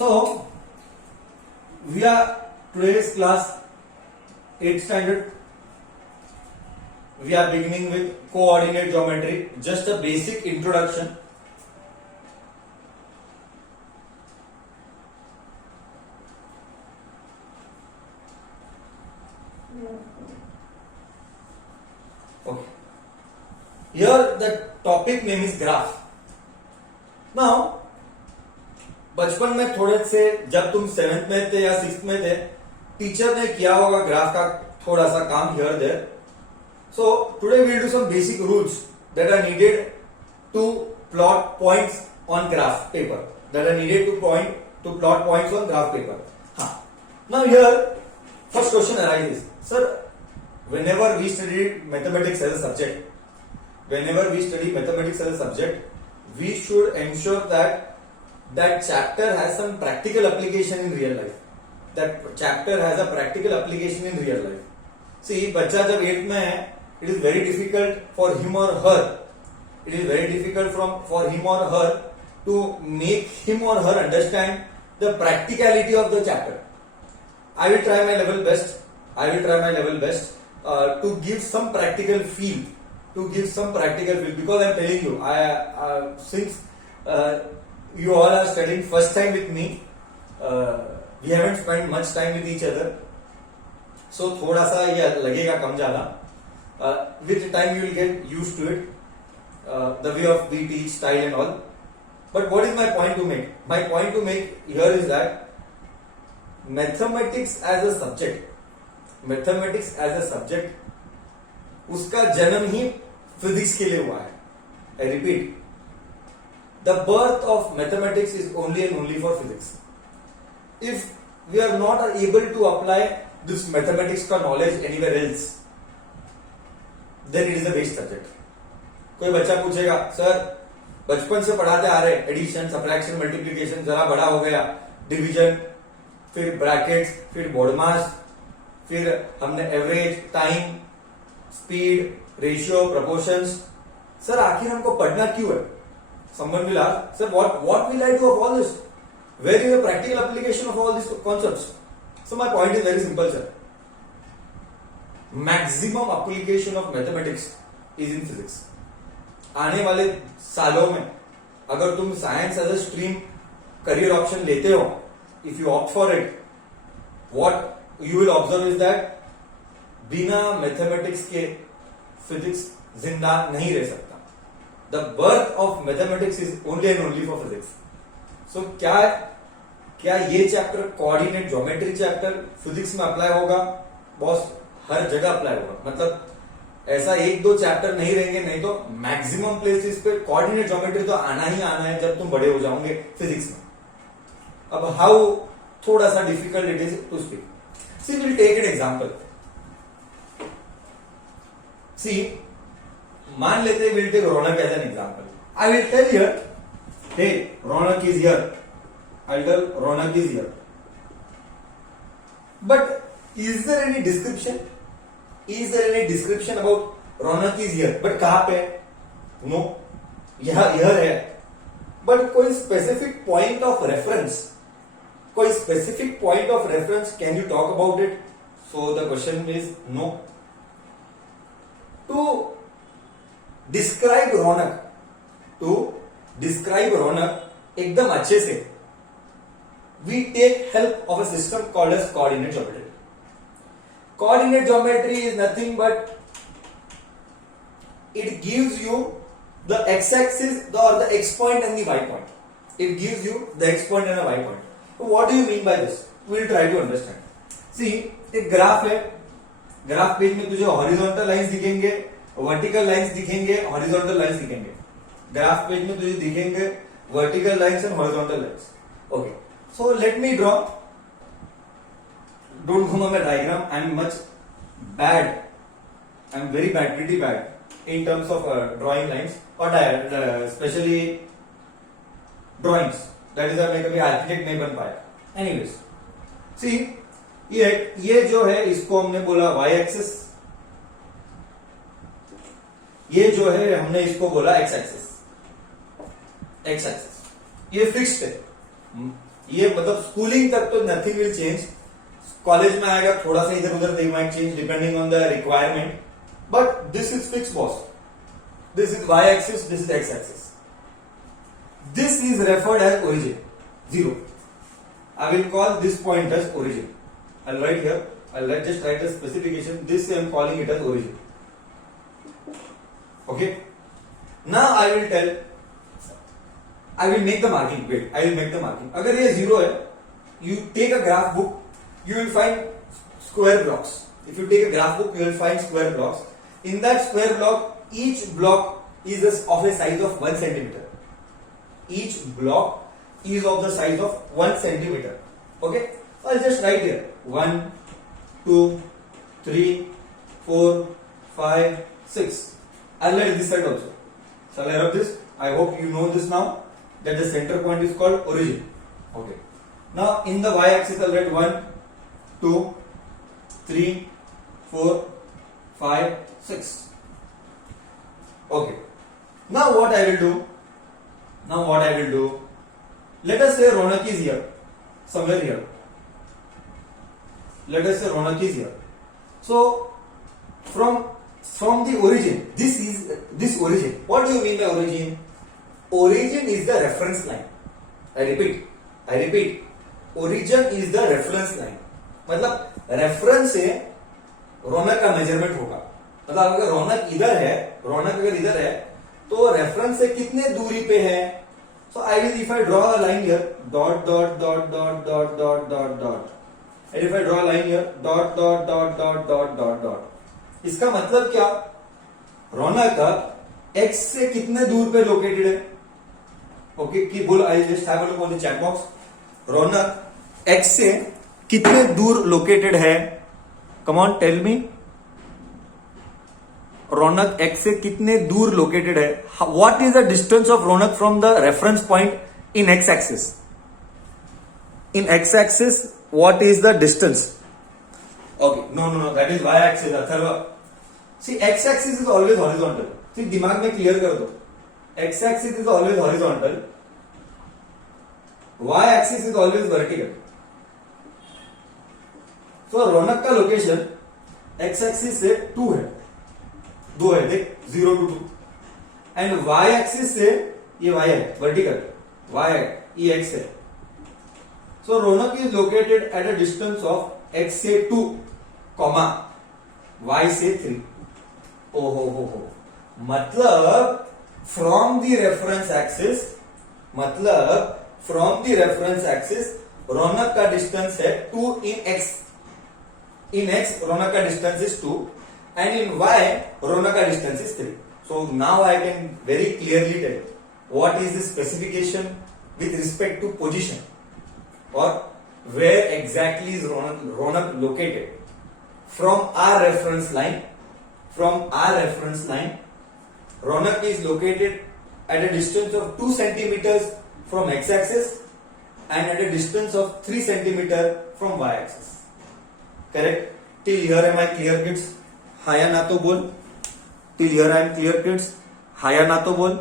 So we are today's class 8th standard. We are beginning with coordinate geometry, just a basic introduction. Okay. Here the topic name is graph. Now बचपन में थोड़े से जब तुम 7th में थे या 6th में थे, टीचर ने किया होगा ग्राफ का थोड़ा सा काम here there. So today we will do some basic rules that are needed to plot points on graph paper. That are needed to plot points on graph paper. Now here first question arises, sir. Whenever we study mathematics as a subject, we should ensure that chapter has some practical application in real life. That chapter has a practical application in real life. See, बच्चा जब 8th में है, it is very difficult for him or her. It is very difficult for him or her to make him or her understand the practicality of the chapter. I will try my level best to give some practical feel. Because I am telling you, since you all are studying first time with me, we haven't spent much time with each other, so थोड़ा सा ये लगेगा कम ज़्यादा. With time you will get used to it, the way of we teach, style and all. But what is my point to make? My point to make here is that mathematics as a subject, उसका जन्म ही physics के लिए हुआ है. I repeat, the birth of mathematics is only and only for physics. If we are not able to apply this mathematics का knowledge anywhere else, then it is a waste subject. कोई बच्चा पूछेगा, sir बचपन से पढ़ाते आ रहे addition, subtraction, multiplication, जरा बड़ा हो गया डिवीजन, फिर ब्रैकेट्स, फिर बोर्डमास, फिर हमने average, time, speed, ratio, proportions. Sir आखिर हमको पढ़ना क्यों है? Someone will ask, sir, what will I do of all this? Where is the practical application of all these concepts? So my point is very simple, sir. Maximum application of mathematics is in physics. आने वाले सालों में अगर तुम science as a stream career option लेते हो, if you opt for it, what you will observe is that बिना mathematics के फिजिक्स जिंदा नहीं रह सकता. The birth of mathematics is only and only for physics. So क्या ये chapter coordinate geometry chapter physics में अप्लाई होगा? बॉस हर जगह अप्लाई होगा. मतलब ऐसा 1-2 चैप्टर नहीं रहेंगे, नहीं तो मैक्सिमम प्लेसेस पे कोऑर्डिनेट ज्योमेट्री तो आना ही आना है जब तुम बड़े हो जाओगे फिजिक्स में. अब हाउ थोड़ा सा difficult it is to speak. See will take an example. See मान लेते हैं will take Raunak as an example. I will tell here, hey Raunak is here. I will tell Raunak is here. But is there any description? Is there any description about Raunak is here? But कहां पे? No, यह है. But कोई specific point of reference, can you talk about it? So the question is no. To describe Raunak एकदम अच्छे से, we take help of a system called as coordinate geometry. Coordinate geometry is nothing but it gives you the x-axis or the x point and the y point. It gives you the x point and the y point. So what do you mean by this? We will try to understand. See, एक graph है. Graph page में तुझे horizontal lines दिखेंगे, vertical lines दिखेंगे, horizontal lines दिखेंगे. Graph page में तुझे दिखेंगे vertical lines and horizontal lines. Okay, so let me draw. Don't go on my diagram. I'm very bad, pretty bad in terms of drawing lines or especially drawings. That is why मैं कभी architect नहीं बन पाया. Anyways, see, ये जो है इसको हमने बोला y एक्सिस, ये जो है हमने इसको बोला x एक्सिस. ये फिक्स्ड है. ये मतलब स्कूलिंग तक तो नथिंग विल चेंज. कॉलेज में आएगा थोड़ा सा इधर उधर they might change depending on the requirement, but this is fix boss. This is y-axis, this is x-axis. This is referred as origin, 0. I will call this point as origin. I'll write here, just write the specification. This I am calling it as origin. Okay. Now I will make the marking. Wait, I will make the marking. अगर ये 0 है, you take a graph book, you will find square blocks. If you take a graph book, you will find square blocks. In that square block, each block is of a size of 1 centimeter. Each block is of the size of 1 centimeter. Okay? I'll just write here 1, 2, 3, 4, 5, 6. I'll write this side also. Shall I write this? I hope you know this now, that the center point is called origin. Okay. Now in the y-axis I'll write 1, 2, 3, 4, 5, 6. Okay. Now what I will do? Let us say Ronak is here, somewhere here. Let us say Ronak is here. So from the origin, this origin. What do you mean by origin? Origin is the reference line. I repeat. Origin is the reference line. मतलब reference से रौनक का measurement होगा. मतलब अगर रौनक अगर इधर है तो रेफरेंस से कितने दूरी पे है. So I will if I draw a line here dot dot dot dot dot dot dot dot, and if I draw line here dot dot dot dot dot dot dot. इसका मतलब क्या, रौनक का x से कितने दूर पे located है. Okay की बोल, I just have a look on the chat box. Raunak x से कितने दूर लोकेटेड है. Come on tell me. Raunak x से कितने दूर लोकेटेड है. What is the distance of Raunak from the reference point in x axis. In x axis what is the distance. Okay no that is y axis. Atharva see x axis is always horizontal. See दिमाग में clear कर दो, x axis is always horizontal, y axis is always vertical. तो रौनक का location x axis से 2 है, देख 0 to 2, and y axis से ये y है वर्टिकल, y है, ये x है. So Raunak is located at a distance of x से 2, कॉमा y से 3. हो मतलब from the reference axis Raunak का डिस्टेंस है 2 in x रौनक का distance is 2, and in y Ronak का distance is 3. So now I can very clearly tell what is the specification with respect to position, or where exactly is Ronak located. From our reference line, Ronak is located at a distance of 2 centimeters from x axis and at a distance of 3 centimeter from y axis. Correct? Till here am I clear, kids? हाँ या ना तो बोल. Till here I am clear kids. हाँ या ना तो बोल.